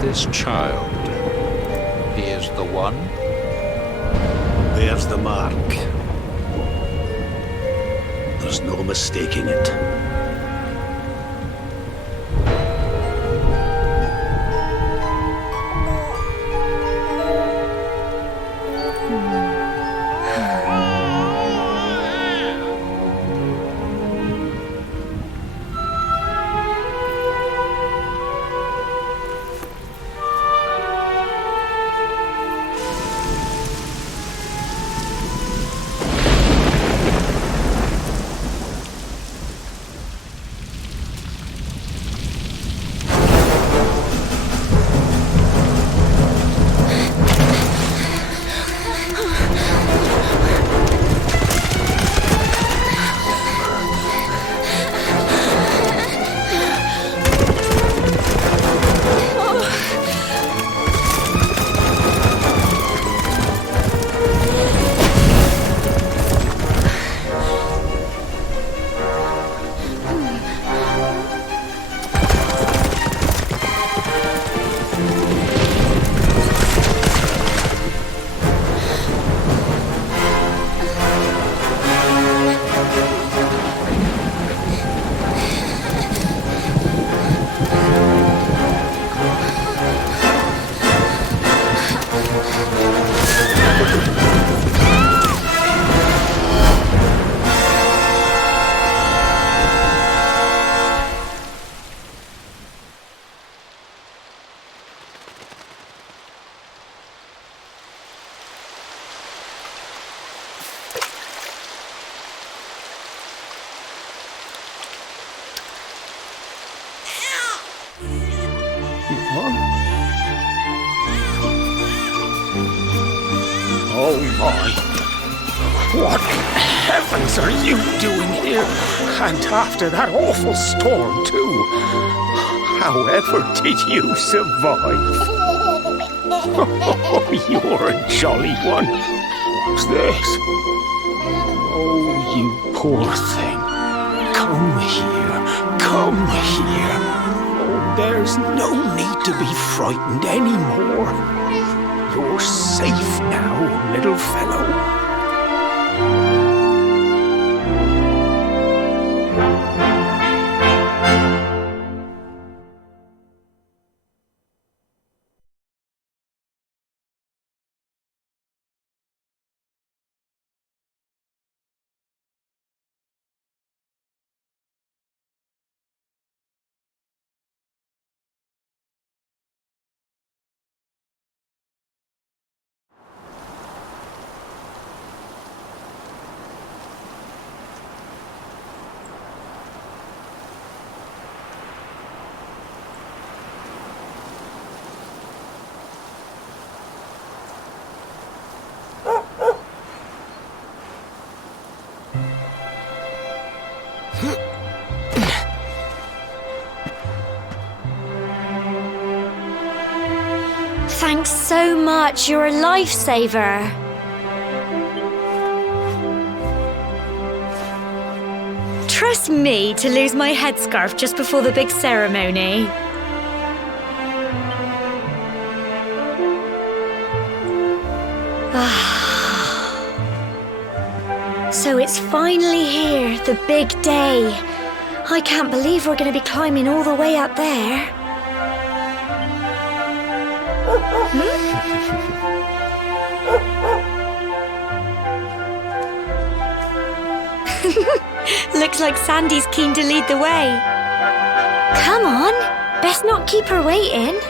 This child, he is the one? There's the mark. There's no mistaking it. Oh my! What in heavens are you doing here? And after that awful storm, too. However did you survive? Oh, you're a jolly one. What's this? Oh, you poor thing. Come here. Come here. Oh, there's no need to be frightened anymore. You're safe now, little fellow. Thanks so much, you're a lifesaver. Trust me to lose my headscarf just before the big ceremony. So it's finally here, the big day. I can't believe we're going to be climbing all the way up there. Looks like Sandy's keen to lead the way. Come on, best not keep her waiting.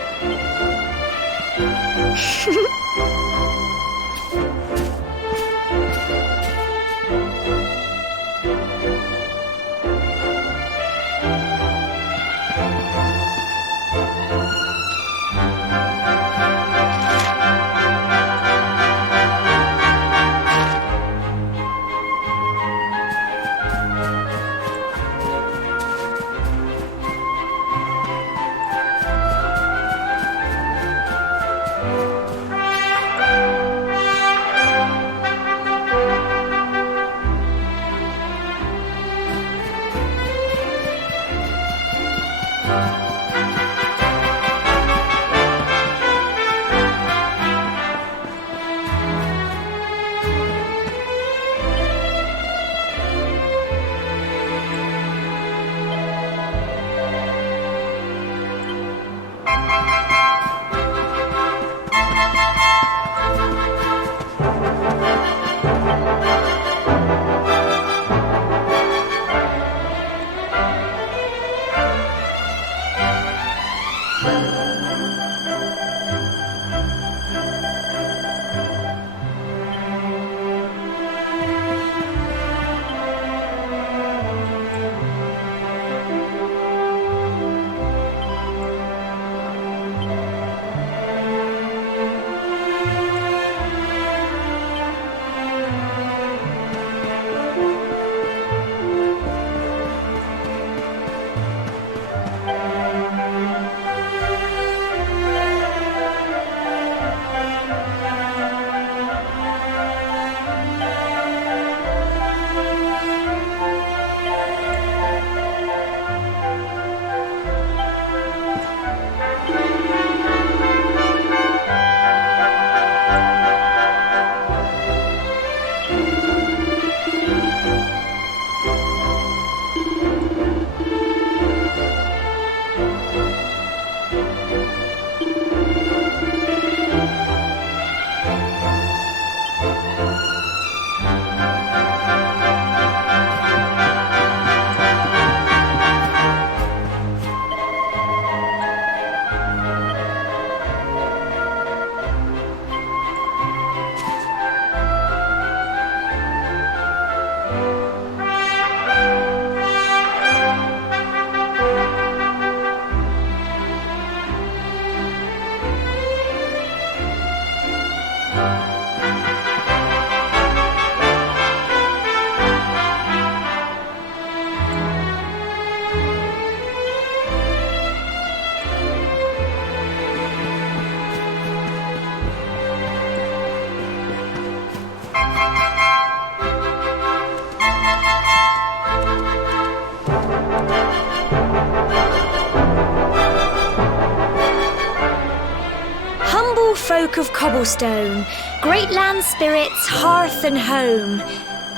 Folk of cobblestone, great land spirits, hearth and home.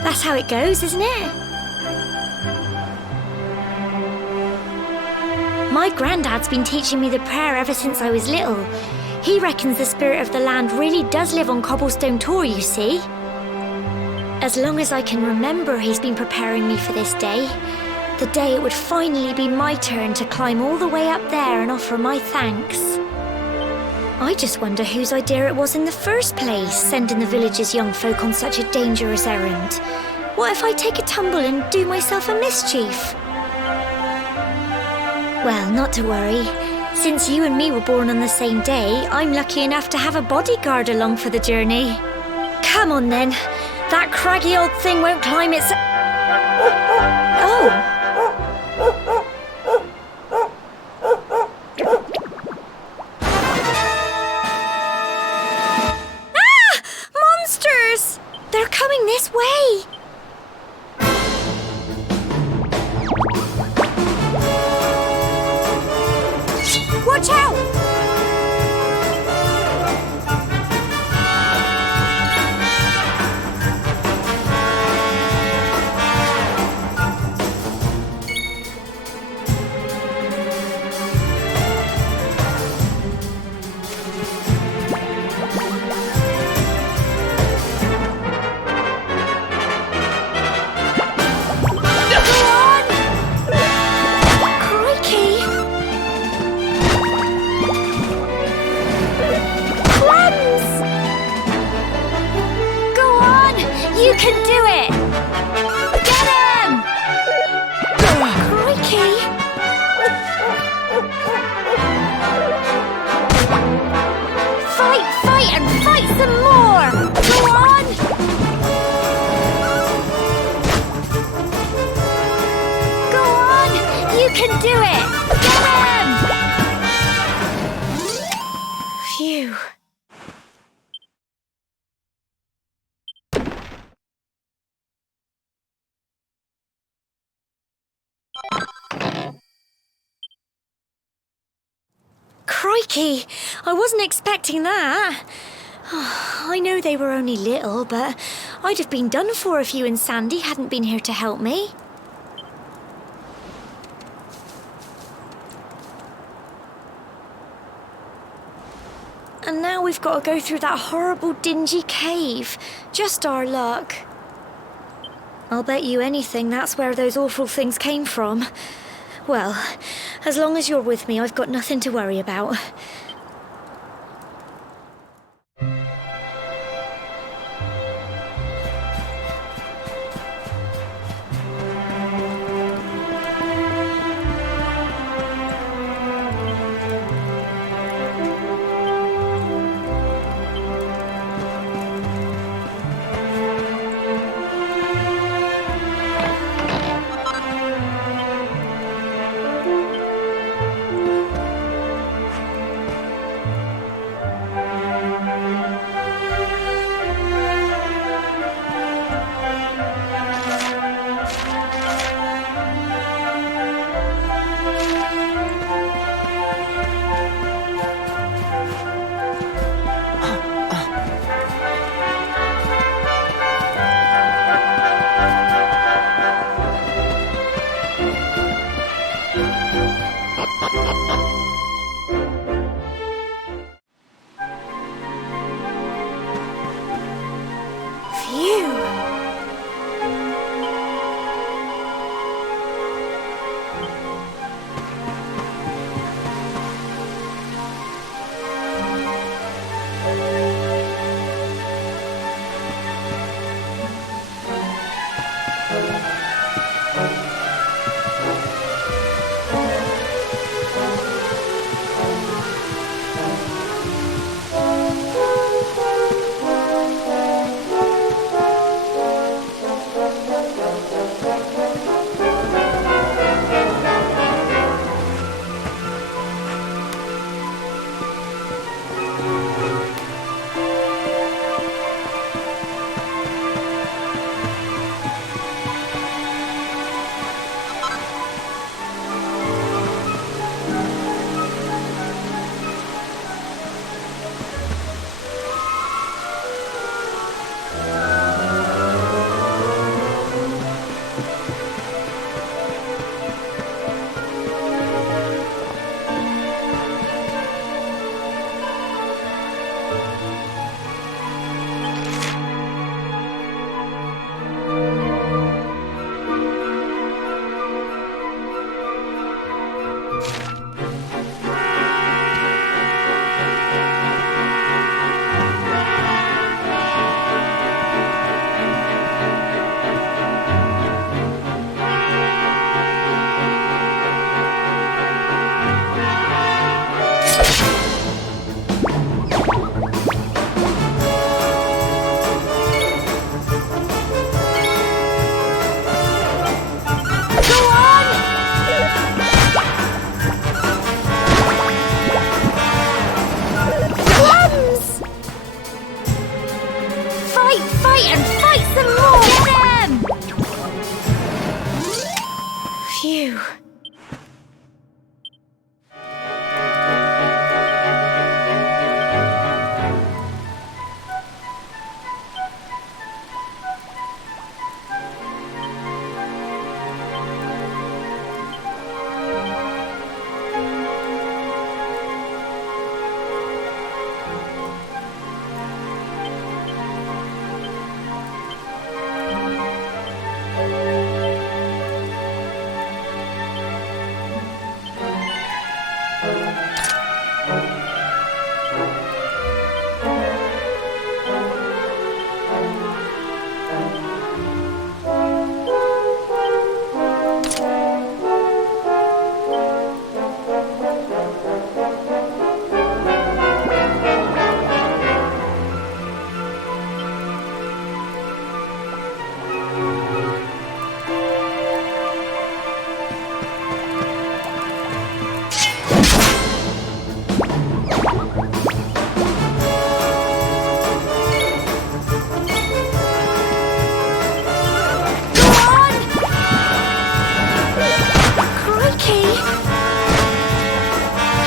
That's how it goes, isn't it? My granddad's been teaching me the prayer ever since I was little. He reckons the spirit of the land really does live on Cobblestone Tor, you see. As long as I can remember, he's been preparing me for this day. The day it would finally be my turn to climb all the way up there and offer my thanks. I just wonder whose idea it was in the first place, sending the village's young folk on such a dangerous errand. What if I take a tumble and do myself a mischief? Well, not to worry. Since you and me were born on the same day, I'm lucky enough to have a bodyguard along for the journey. Come on then. That craggy old thing won't climb its... Oh! Watch out! You can do it! Get him! Crikey! Fight and fight some more! Go on! Go on! You can do it! Get him! Phew. Crikey, I wasn't expecting that. I know they were only little, but I'd have been done for if you and Sandy hadn't been here to help me. And now we've got to go through that horrible dingy cave. Just our luck. I'll bet you anything that's where those awful things came from. Well, as long as you're with me, I've got nothing to worry about.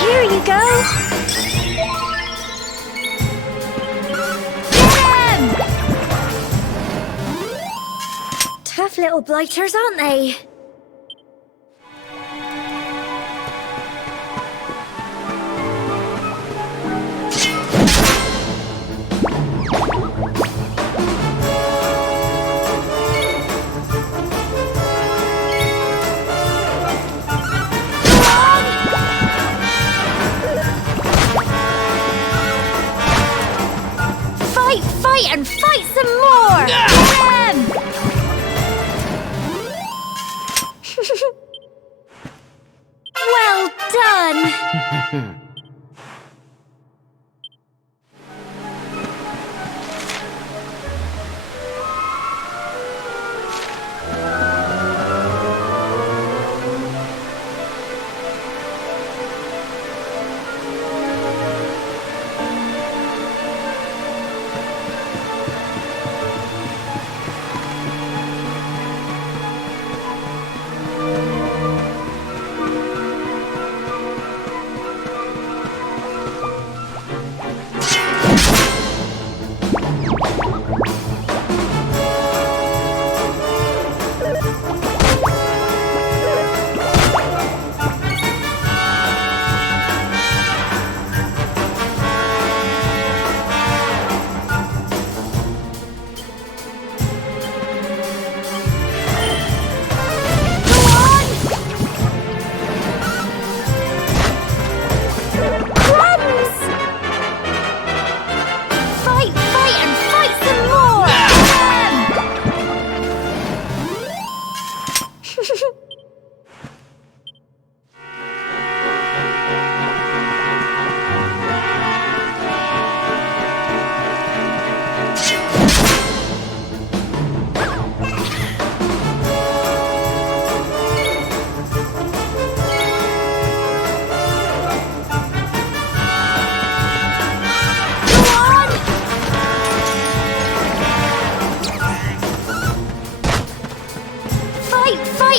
Here you go. Tough little blighters, aren't they? Fight and fight some more! Get 'em! Well done!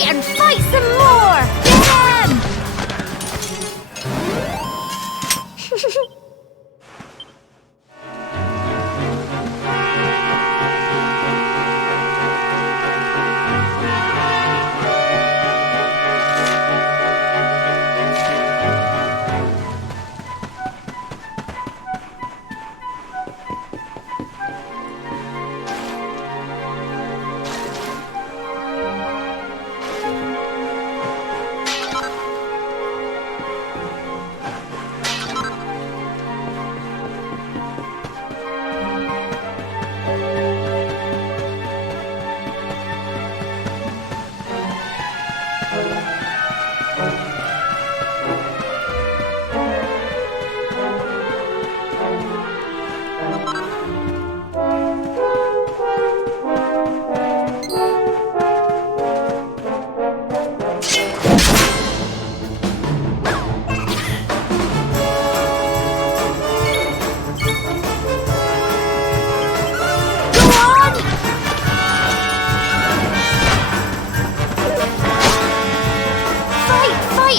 And fight some more! Get 'em!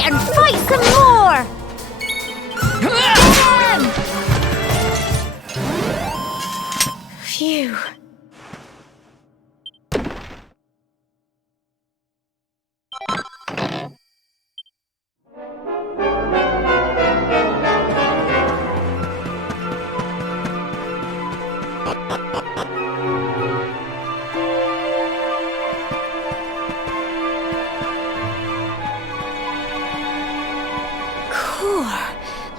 And fight some more! Phew.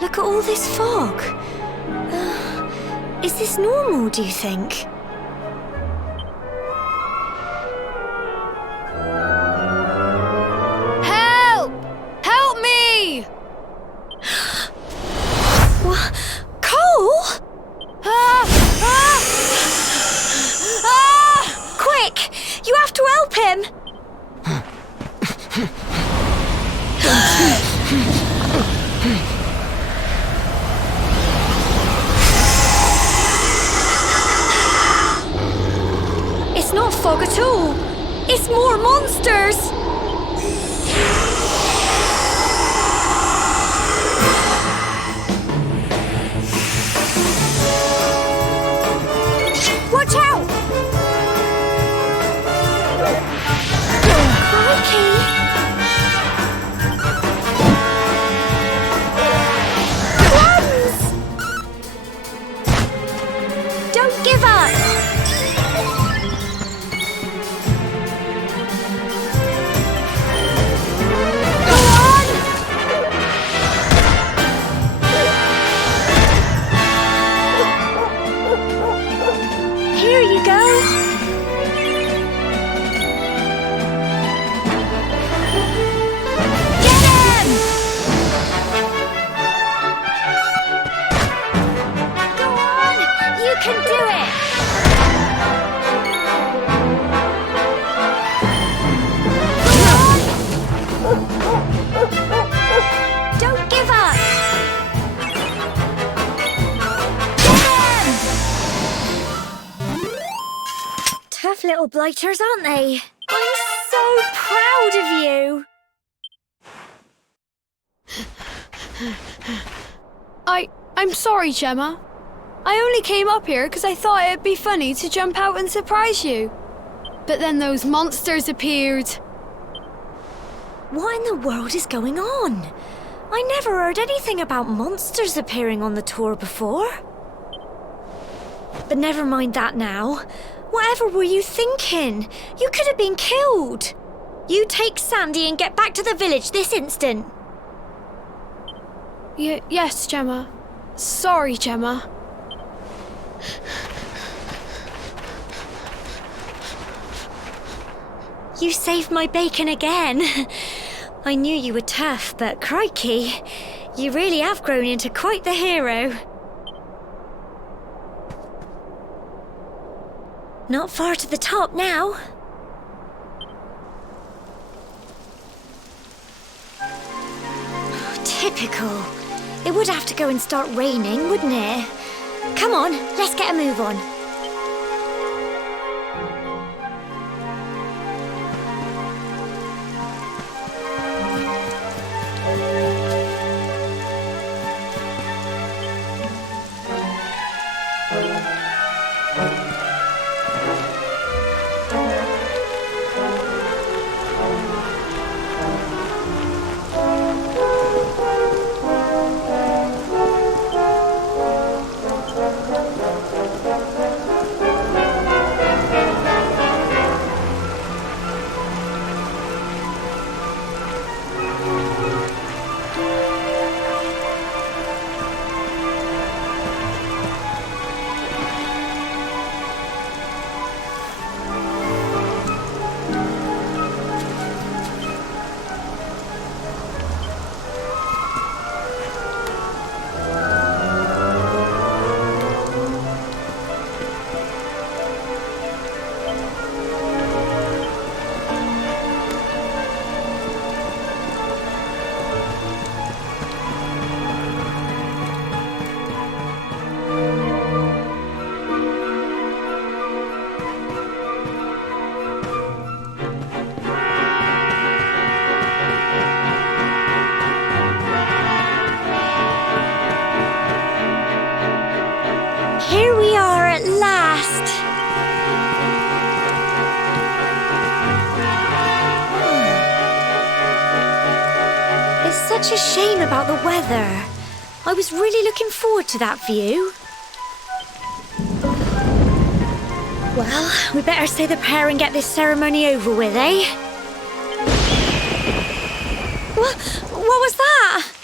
Look at all this fog. Is this normal, do you think? Help! Help me! What? Cole? Quick! You have to help him! It's not fog at all. It's more monsters. little blighters, aren't they? I'm so proud of you. I'm sorry, Gemma. I only came up here because I thought it'd be funny to jump out and surprise you. But then those monsters appeared. What in the world is going on? I never heard anything about monsters appearing on the tour before. But never mind that now. Whatever were you thinking? You could have been killed. You take Sandy and get back to the village this instant. Yes, Gemma. Sorry, Gemma. You saved my bacon again. I knew you were tough, but crikey, you really have grown into quite the hero. Not far to the top now. Typical. It would have to go and start raining, wouldn't it? Come on, let's get a move on. Here we are at last. It's such a shame about the weather. I was really looking forward to that view. Well, we better say the prayer and get this ceremony over with, eh? What was that?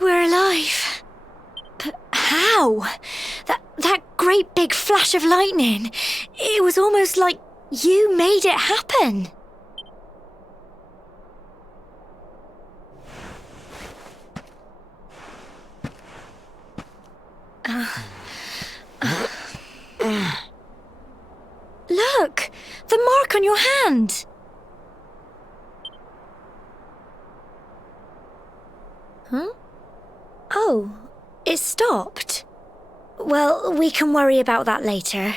We're alive. But how? That great big flash of lightning. It was almost like you made it happen. Look! The mark on your hand! Huh? Oh, it stopped. Well, we can worry about that later.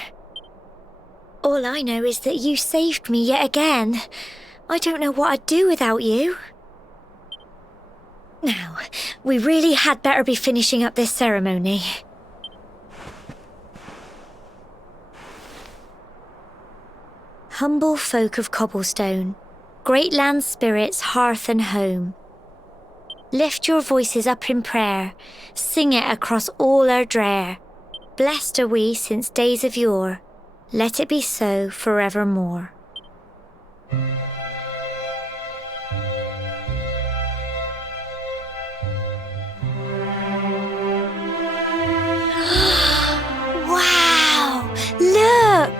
All I know is that you saved me yet again. I don't know what I'd do without you. Now, we really had better be finishing up this ceremony. Humble folk of cobblestone, great land spirits, hearth and home. Lift your voices up in prayer, sing it across all our drear. Blessed are we since days of yore, let it be so forevermore. Wow! Look!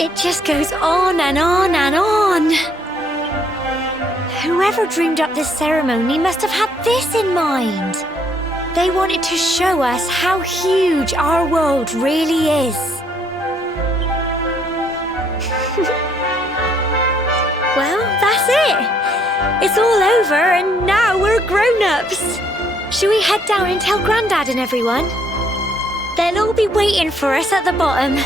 It just goes on and on and on. Whoever dreamed up this ceremony must have had this in mind. They wanted to show us how huge our world really is. Well, that's it. It's all over and now we're grown-ups. Shall we head down and tell Grandad and everyone? They'll all be waiting for us at the bottom.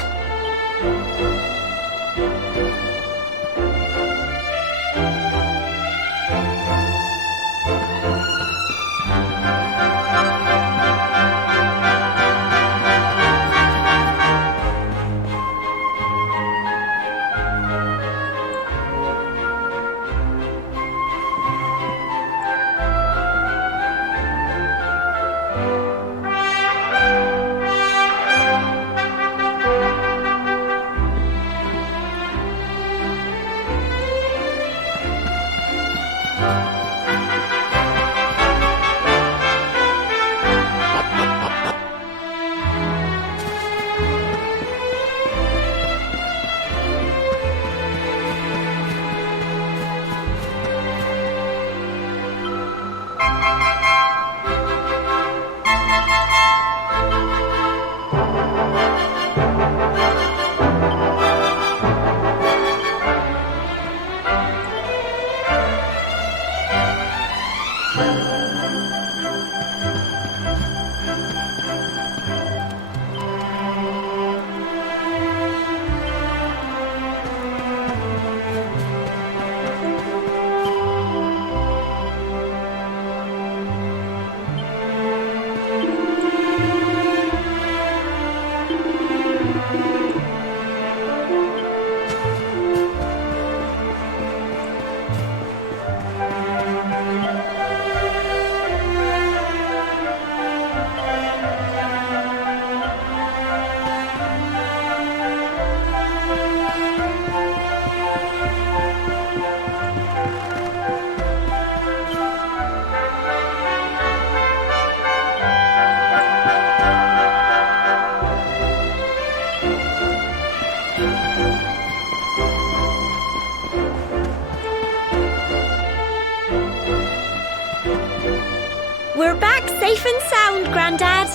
We're back safe and sound, Grandad.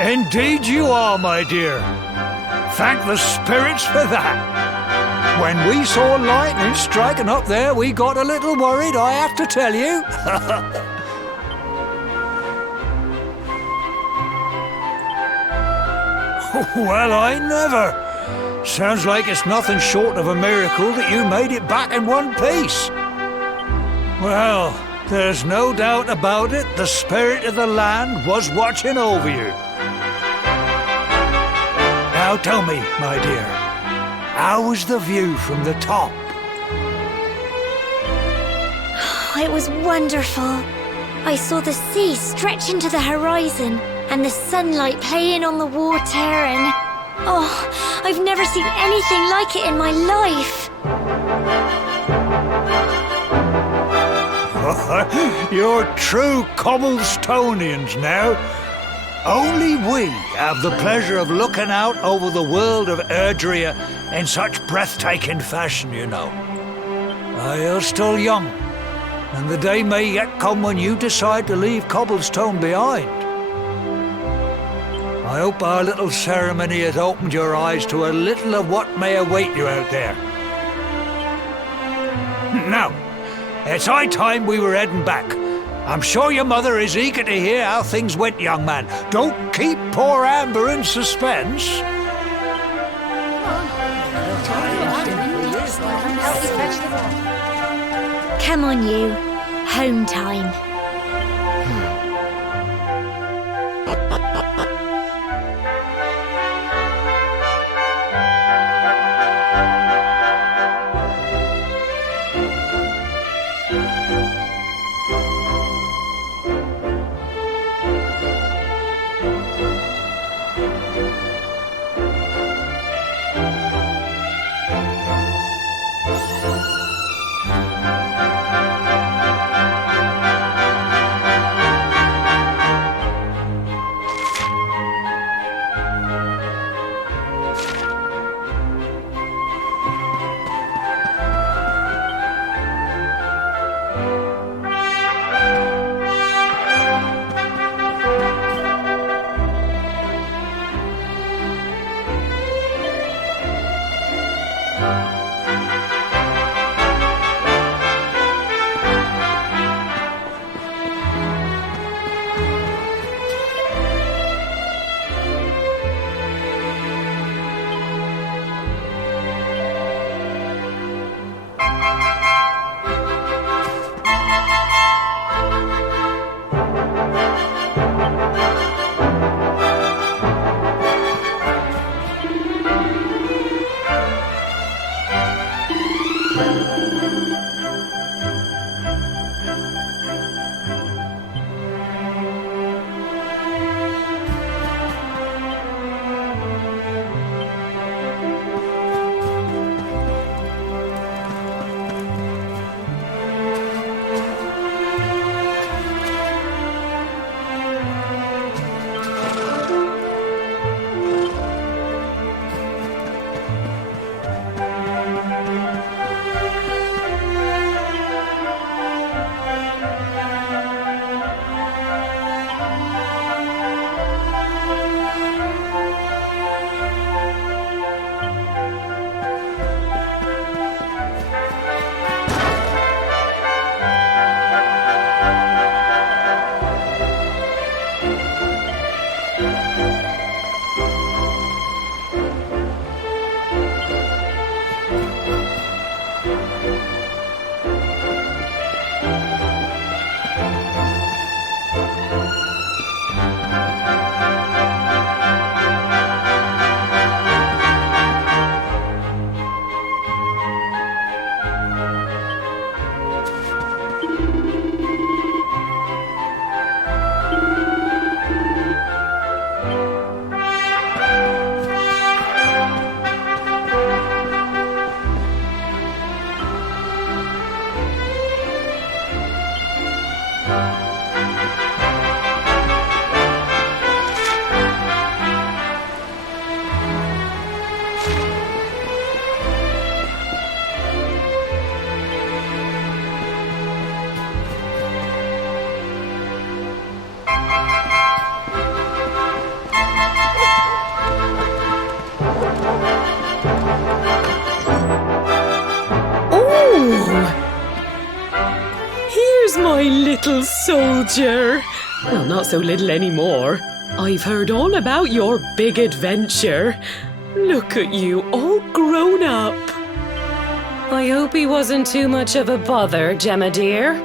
Indeed you are, my dear. Thank the spirits for that. When we saw lightning striking up there, we got a little worried, I have to tell you. Well, I never. Sounds like it's nothing short of a miracle that you made it back in one piece. Well, there's no doubt about it, the spirit of the land was watching over you. Now tell me, my dear, how was the view from the top? It was wonderful. I saw the sea stretch into the horizon and the sunlight playing on the water and... Oh, I've never seen anything like it in my life. You're true Cobblestonians now. Only we have the pleasure of looking out over the world of Erdrea in such breathtaking fashion, you know. You're still young, and the day may yet come when you decide to leave Cobblestone behind. I hope our little ceremony has opened your eyes to a little of what may await you out there. Now, it's high time we were heading back. I'm sure your mother is eager to hear how things went, young man. Don't keep poor Amber in suspense. Come on, you. Home time. My little soldier. Well, not so little anymore. I've heard all about your big adventure. Look at you, all grown up. I hope he wasn't too much of a bother, Gemma dear.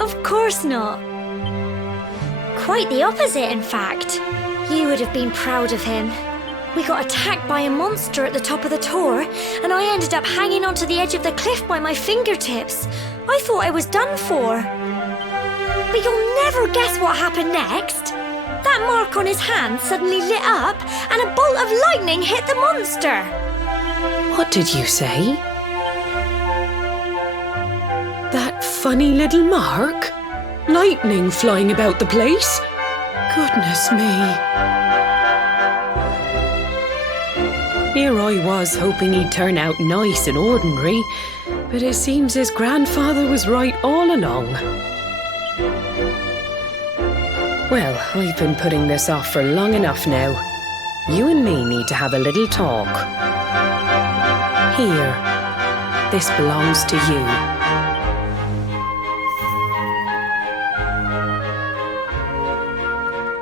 Of course not. Quite the opposite, in fact. You would have been proud of him. We got attacked by a monster at the top of the tour, and I ended up hanging onto the edge of the cliff by my fingertips. I thought I was done for. But you'll never guess what happened next. That mark on his hand suddenly lit up, and a bolt of lightning hit the monster. What did you say? That funny little mark? Lightning flying about the place? Goodness me. Here I was hoping he'd turn out nice and ordinary, but it seems his grandfather was right all along. Well, I've been putting this off for long enough now. You and me need to have a little talk. Here, this belongs to you.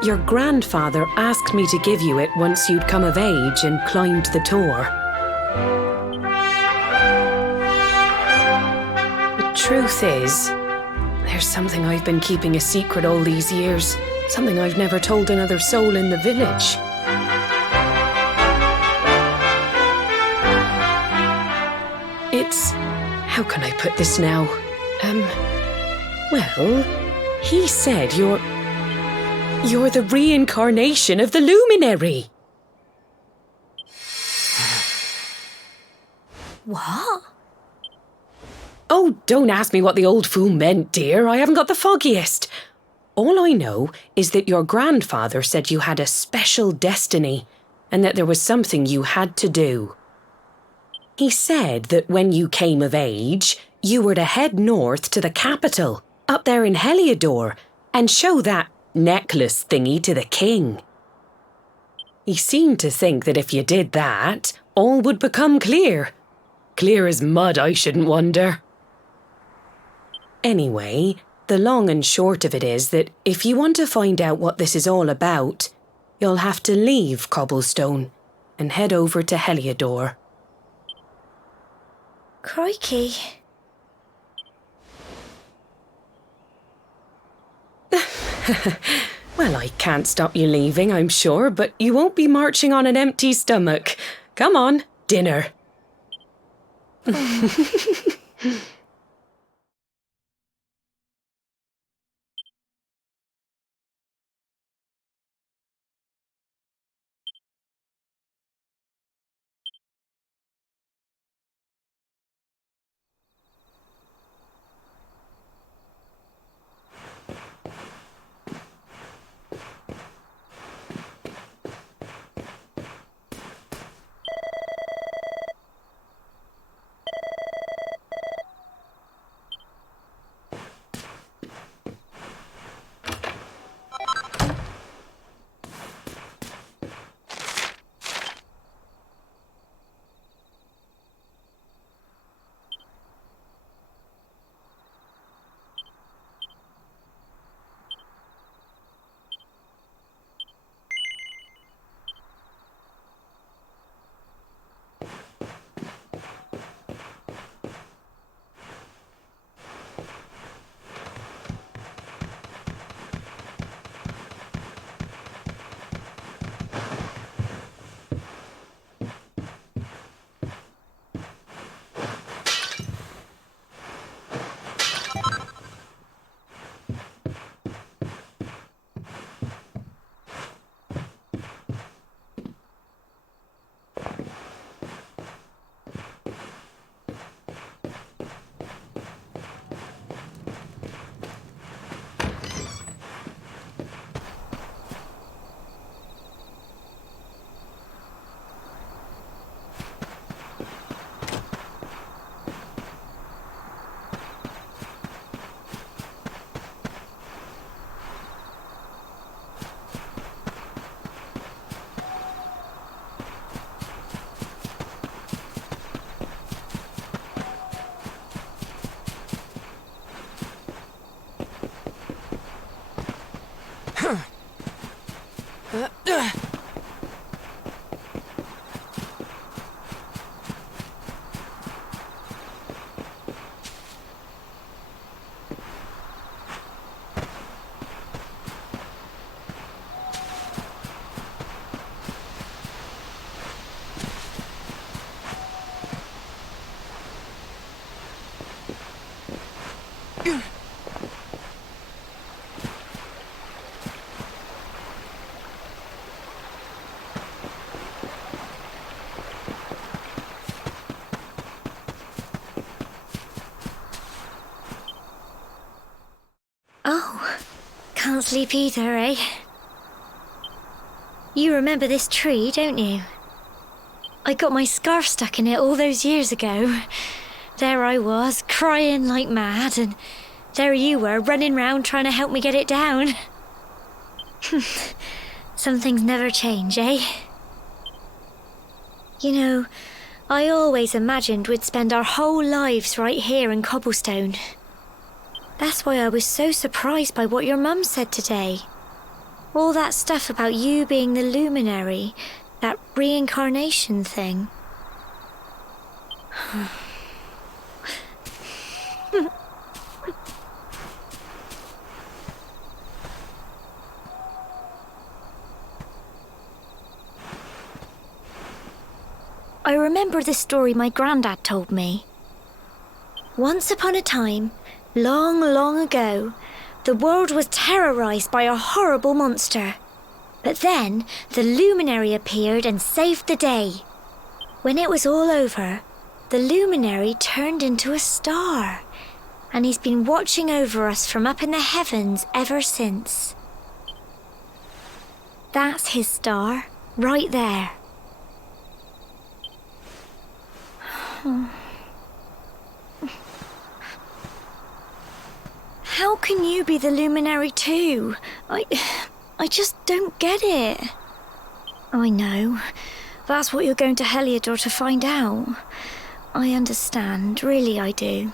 Your grandfather asked me to give you it once you'd come of age and climbed the tour. truth is, there's something I've been keeping a secret all these years. Something I've never told another soul in the village. It's... how can I put this now? Well, he said you're the reincarnation of the luminary. What? Oh, don't ask me what the old fool meant, dear. I haven't got the foggiest. All I know is that your grandfather said you had a special destiny and that there was something you had to do. He said that when you came of age, you were to head north to the capital, up there in Heliodor, and show that necklace thingy to the king. He seemed to think that if you did that, all would become clear. Clear as mud, I shouldn't wonder. Anyway, the long and short of it is that if you want to find out what this is all about, you'll have to leave Cobblestone and head over to Heliodor. Crikey. Well, I can't stop you leaving, I'm sure, but you won't be marching on an empty stomach. Come on, dinner. Oh, can't sleep either, eh? You remember this tree, don't you? I got my scarf stuck in it all those years ago. There I was, crying like mad, and there you were, running round trying to help me get it down. Some things never change, eh? You know, I always imagined we'd spend our whole lives right here in Cobblestone. That's why I was so surprised by what your mum said today. All that stuff about you being the luminary, that reincarnation thing. I remember the story my granddad told me. Once upon a time, long, long ago, the world was terrorized by a horrible monster. But then the luminary appeared and saved the day. When it was all over, the luminary turned into a star, and he's been watching over us from up in the heavens ever since. That's his star, right there. How can you be the luminary too? I just don't get it. I know. That's what you're going to Heliodor to find out. I understand, really I do.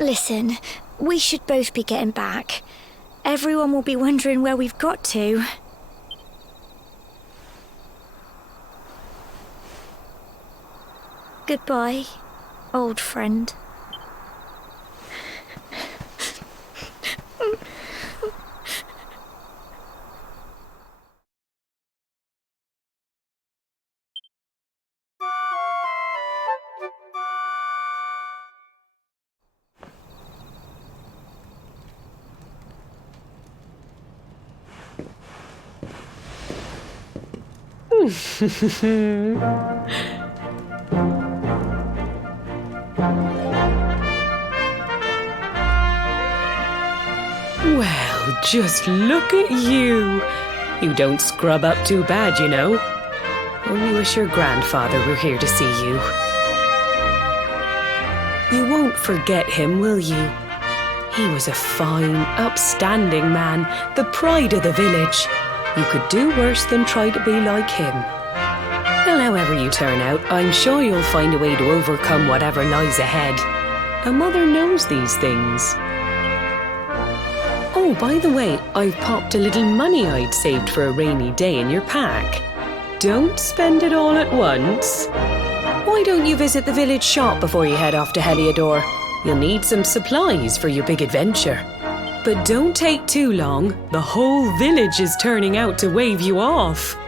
Listen, we should both be getting back. Everyone will be wondering where we've got to. Goodbye, old friend. Well, just look at you. You don't scrub up too bad, you know. Only wish your grandfather were here to see you. You won't forget him, will you? He was a fine, upstanding man, the pride of the village. You could do worse than try to be like him. Well, however you turn out, I'm sure you'll find a way to overcome whatever lies ahead. A mother knows these things. Oh, by the way, I've popped a little money I'd saved for a rainy day in your pack. Don't spend it all at once. Why don't you visit the village shop before you head off to Heliodor? You'll need some supplies for your big adventure. But don't take too long. The whole village is turning out to wave you off.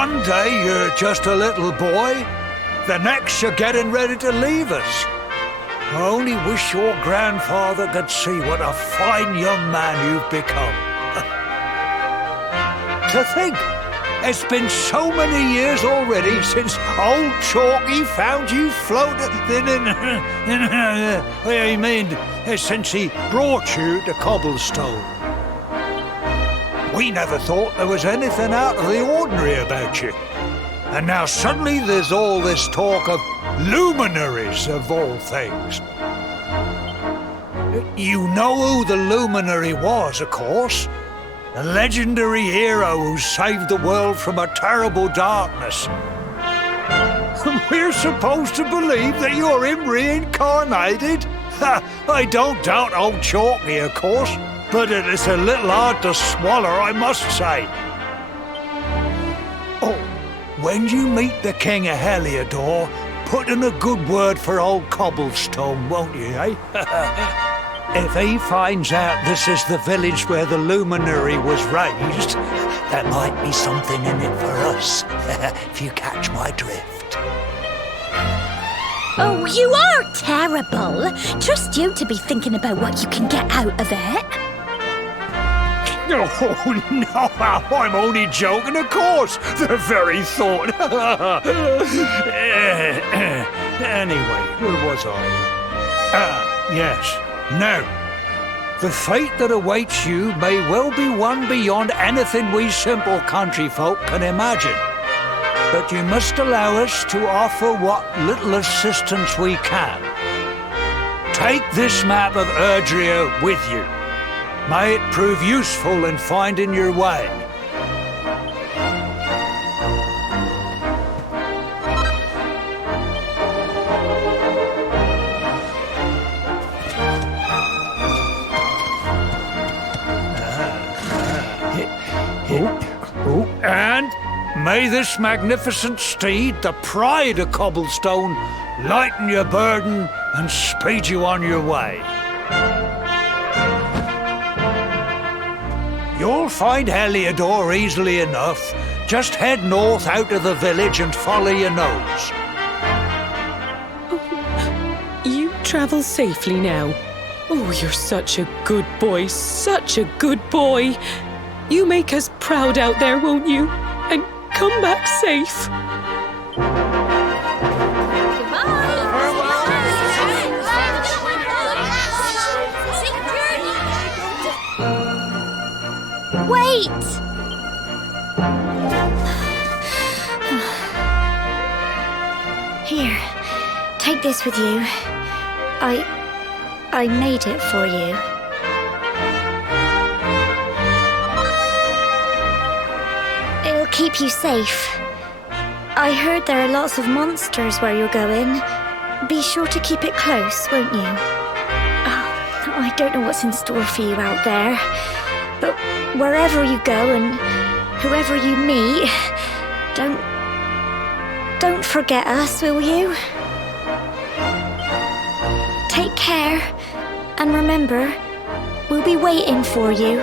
One day you're just a little boy, the next you're getting ready to leave us. I only wish your grandfather could see what a fine young man you've become. To think, it's been so many years already since old Chalky found you floating since he brought you to Cobblestone. We never thought there was anything out of the ordinary about you. And now suddenly there's all this talk of luminaries of all things. You know who the luminary was, of course. A legendary hero who saved the world from a terrible darkness. We're supposed to believe that you're him reincarnated? I don't doubt old Chalky, of course, but it is a little hard to swallow, I must say. Oh, when you meet the King of Heliodor, put in a good word for old Cobblestone, won't you, eh? If he finds out this is the village where the luminary was raised, there might be something in it for us, if you catch my drift. Oh, you are terrible. Trust you to be thinking about what you can get out of it. Oh, no, I'm only joking, of course. The very thought. Anyway, where was I? Yes. Now, the fate that awaits you may well be one beyond anything we simple country folk can imagine. But you must allow us to offer what little assistance we can. Take this map of Erdrea with you. May it prove useful in finding your way. And may this magnificent steed, the pride of Cobblestone, lighten your burden and speed you on your way. You'll find Heliodor easily enough. Just head north out of the village and follow your nose. You travel safely now. Oh, you're such a good boy, such a good boy. You make us proud out there, won't you? And come back safe. Wait! Here, take this with you. I made it for you. It'll keep you safe. I heard there are lots of monsters where you're going. Be sure to keep it close, won't you? Oh, I don't know what's in store for you out there, but wherever you go and whoever you meet, don't forget us, will you? Take care, and remember, we'll be waiting for you.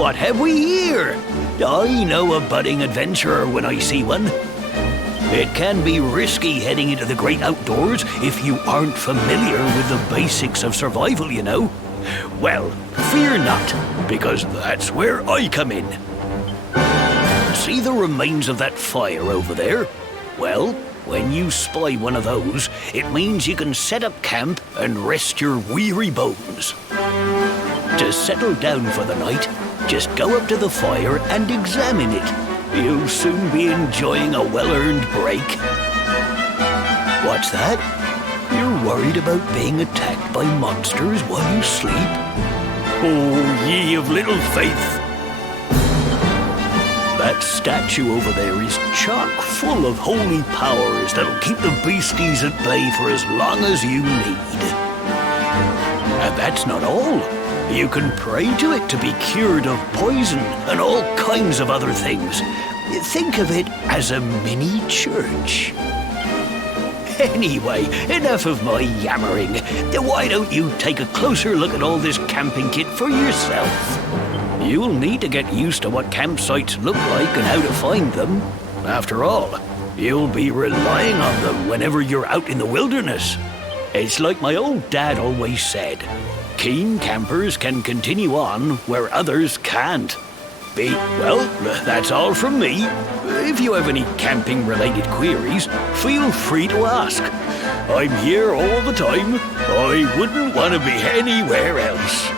What have we here? I know a budding adventurer when I see one. It can be risky heading into the great outdoors if you aren't familiar with the basics of survival, you know. Well, fear not, because that's where I come in. See the remains of that fire over there? Well, when you spy one of those, it means you can set up camp and rest your weary bones. To settle down for the night, just go up to the fire and examine it. You'll soon be enjoying a well-earned break. What's that? You're worried about being attacked by monsters while you sleep? Oh, ye of little faith! That statue over there is chock full of holy powers that'll keep the beasties at bay for as long as you need. And that's not all. You can pray to it to be cured of poison and all kinds of other things. Think of it as a mini church. Anyway, enough of my yammering. Why don't you take a closer look at all this camping kit for yourself? You'll need to get used to what campsites look like and how to find them. After all, you'll be relying on them whenever you're out in the wilderness. It's like my old dad always said, keen campers can continue on where others can't. Well, that's all from me. If you have any camping-related queries, feel free to ask. I'm here all the time. I wouldn't want to be anywhere else.